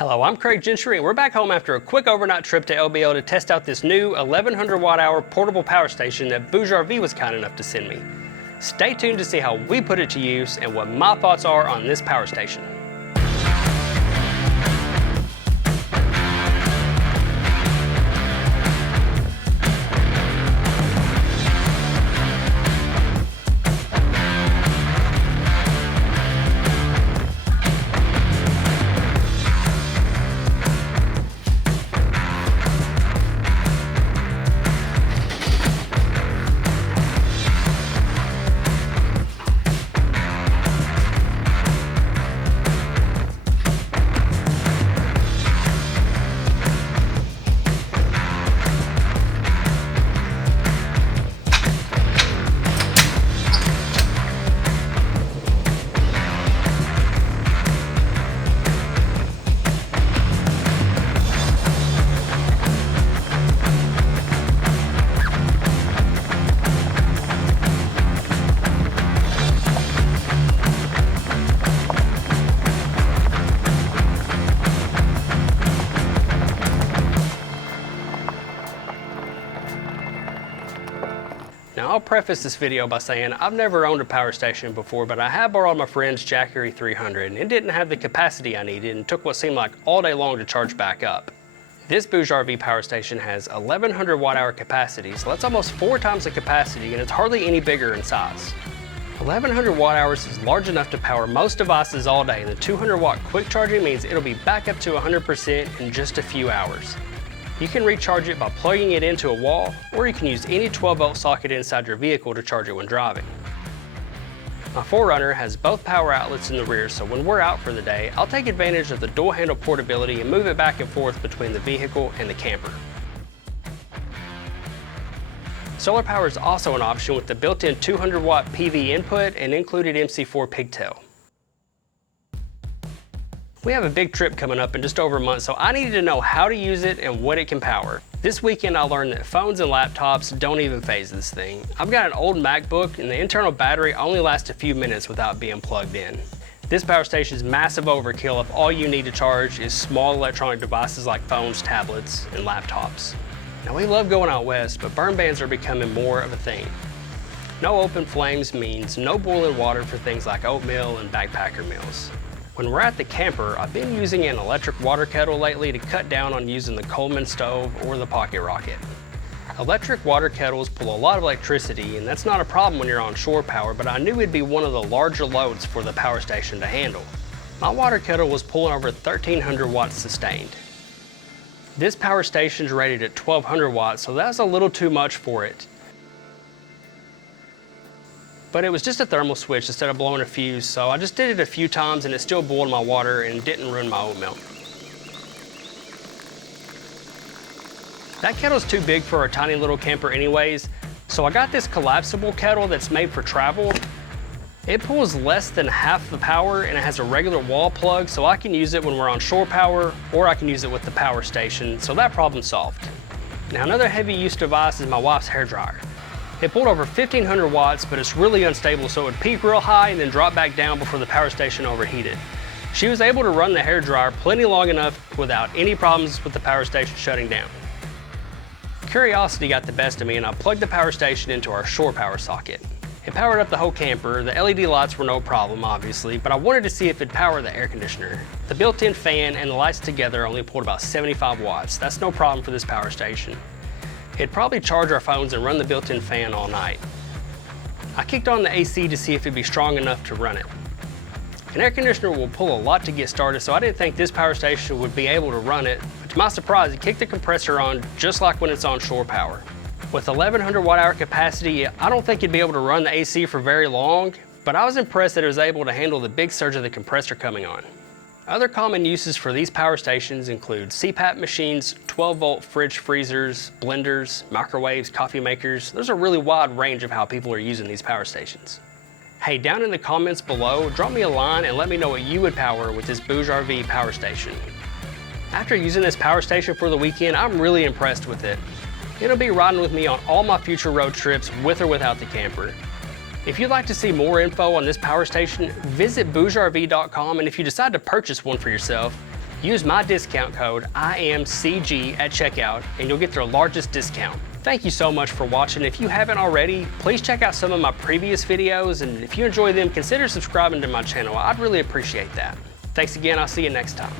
Hello, I'm Jackery, and we're back home after a quick overnight trip to LBL to test out this new 1100 watt-hour portable power station that BougeRV was kind enough to send me. Stay tuned to see how we put it to use and what my thoughts are on this power station. Now, I'll preface this video by saying I've never owned a power station before, but I have borrowed my friend's Jackery 300 and it didn't have the capacity I needed and took what seemed like all day long to charge back up. This BougeRV power station has 1100 watt-hour capacity, so that's almost 4 times the capacity, and it's hardly any bigger in size. 1100 watt-hours is large enough to power most devices all day, and the 200 watt quick charging means it'll be back up to 100% in just a few hours. You can recharge it by plugging it into a wall, or you can use any 12-volt socket inside your vehicle to charge it when driving. My 4Runner has both power outlets in the rear, so when we're out for the day, I'll take advantage of the dual handle portability and move it back and forth between the vehicle and the camper. Solar power is also an option with the built-in 200 watt PV input and included MC4 pigtail. We have a big trip coming up in just over a month, so I needed to know how to use it and what it can power. This weekend I learned that phones and laptops don't even phase this thing. I've got an old MacBook and the internal battery only lasts a few minutes without being plugged in. This power station is massive overkill if all you need to charge is small electronic devices like phones, tablets, and laptops. Now, we love going out west, but burn bans are becoming more of a thing. No open flames means no boiling water for things like oatmeal and backpacker meals. When we're at the camper, I've been using an electric water kettle lately to cut down on using the Coleman stove or the pocket rocket. Electric water kettles pull a lot of electricity, and that's not a problem when you're on shore power, but I knew it'd be one of the larger loads for the power station to handle. My water kettle was pulling over 1300 watts sustained. This power station's rated at 1200 watts, so that's a little too much for it. But it was just a thermal switch instead of blowing a fuse, so I just did it a few times and it still boiled my water and didn't ruin my oatmeal. That kettle's too big for our tiny little camper anyways, so I got this collapsible kettle that's made for travel. It pulls less than half the power and it has a regular wall plug, so I can use it when we're on shore power, or I can use it with the power station, so that problem's solved. Now, another heavy use device is my wife's hairdryer. It pulled over 1500 watts, but it's really unstable, so it would peak real high and then drop back down before the power station overheated. She was able to run the hairdryer plenty long enough without any problems with the power station shutting down. Curiosity got the best of me and I plugged the power station into our shore power socket. It powered up the whole camper. The LED lights were no problem, obviously, but I wanted to see if it'd power the air conditioner. The built-in fan and the lights together only pulled about 75 watts. That's no problem for this power station. It'd probably charge our phones and run the built-in fan all night. I kicked on the AC to see if it'd be strong enough to run it. An air conditioner will pull a lot to get started, so I didn't think this power station would be able to run it, but to my surprise, it kicked the compressor on just like when it's on shore power. With 1100 watt-hour capacity, I don't think it'd be able to run the AC for very long, but I was impressed that it was able to handle the big surge of the compressor coming on. Other common uses for these power stations include CPAP machines, 12-volt fridge freezers, blenders, microwaves, coffee makers. There's a really wide range of how people are using these power stations. Hey, down in the comments below, drop me a line and let me know what you would power with this BougeRV power station. After using this power station for the weekend, I'm really impressed with it. It'll be riding with me on all my future road trips with or without the camper. If you'd like to see more info on this power station, visit BougeRV.com, and if you decide to purchase one for yourself, Use my discount code IAMCG at checkout and you'll get their largest discount. Thank you so much for watching. If you haven't already, please check out some of my previous videos, and if you enjoy them, consider subscribing to my channel. I'd really appreciate that. Thanks again, I'll see you next time.